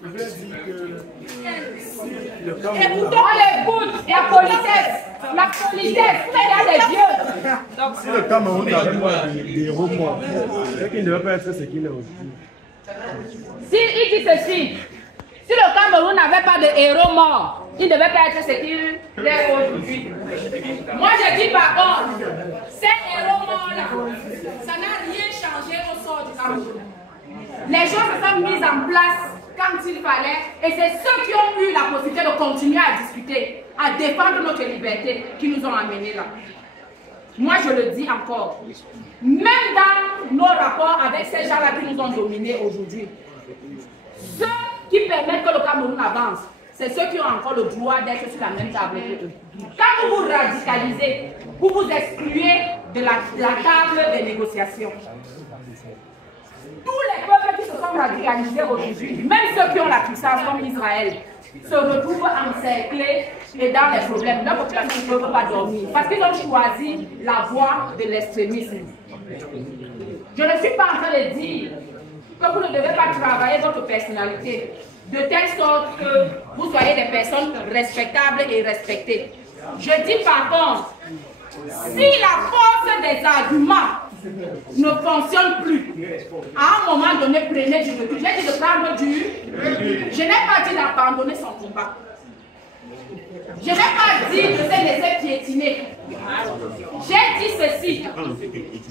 Je voulais dire que si le Cameroun... Écoutons l'écoute, la politesse, vous avez des vieux. Si le Cameroun n'avait pas des héros morts, c'est qu'il ne devait pas être ce qu'il est aujourd'hui. Si il dit ceci, si le Cameroun n'avait pas de héros morts, il ne devait pas être ce qu'il est aujourd'hui. Moi je dis par contre, ces héros morts-là, ça n'a rien changé au sort du Cameroun. Les choses se sont mises en place quand il fallait, et c'est ceux qui ont eu la possibilité de continuer à discuter, à défendre notre liberté, qui nous ont amenés là. Moi je le dis encore, même dans nos rapports avec ces gens-là qui nous ont dominés aujourd'hui, ceux qui permettent que le Cameroun avance, c'est ceux qui ont encore le droit d'être sur la même table que eux. Quand vous vous radicalisez, vous vous excluez de la table des négociations. Tous les peuples qui se sont radicalisés aujourd'hui, même ceux qui ont la puissance comme Israël, se retrouvent encerclés et dans les problèmes. La population ne peut pas dormir parce qu'ils ont choisi la voie de l'extrémisme. Je ne suis pas en train de dire que vous ne devez pas travailler votre personnalité de telle sorte que vous soyez des personnes respectables et respectées. Je dis par contre, si la force des arguments ne fonctionne plus, à un moment donné, prenez du recul. J'ai dit de prendre du... Je n'ai pas dit d'abandonner son combat. Je n'ai pas dit de se laisser piétiner. J'ai dit ceci.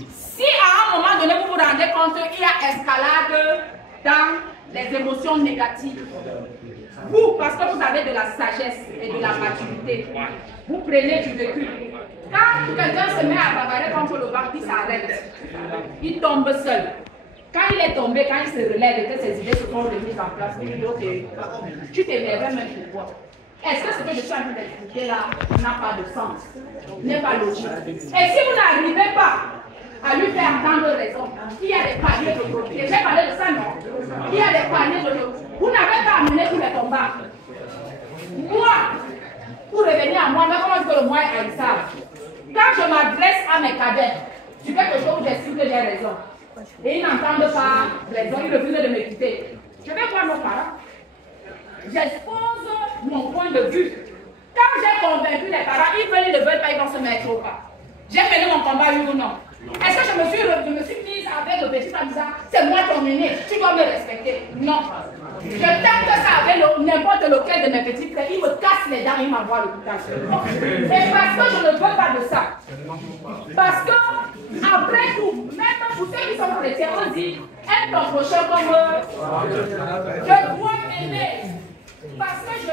Si à un moment donné, vous vous rendez compte qu'il y a escalade dans les émotions négatives, vous, parce que vous avez de la sagesse et de la maturité, vous prenez du recul. Quand quelqu'un se met à bagarrer contre le banc, il s'arrête. Il tombe seul. Quand il est tombé, quand il se relève et que ses idées se sont remises en place, il dit ok, tu t'énerves même pourquoi? Est-ce que ce que je suis en train d'expliquer là n'a pas de sens, n'est pas logique? Et si vous n'arrivez pas à lui faire entendre raison, il y a des paliers de côté. J'ai parlé de ça, non? Il y a des paliers de côté. Vous n'avez pas amené tous les combats. Moi, pour revenir à moi, mais comment est-ce que le moi est haïssable? Quand je m'adresse à mes cadets, tu fais quelque chose où j'estime que j'ai raison. Et ils n'entendent pas raison, ils refusent de m'écouter. Je vais voir nos parents. J'expose mon point de vue. Quand j'ai convaincu les parents, ils veulent, ils ne veulent pas, ils vont se mettre au pas. J'ai mené mon combat, oui ou non? Est-ce que je me suis mise avec le petit en disant, c'est moi ton aîné, tu dois me respecter? Non. Je tente ça avec n'importe lequel de mes petits frères, il me casse les dents, il m'envoie le coutage. Et parce que je ne veux pas de ça. Parce que, après tout, même pour ceux qui sont chrétiens, on dit, aime ton prochain comme je dois aimer. Parce que je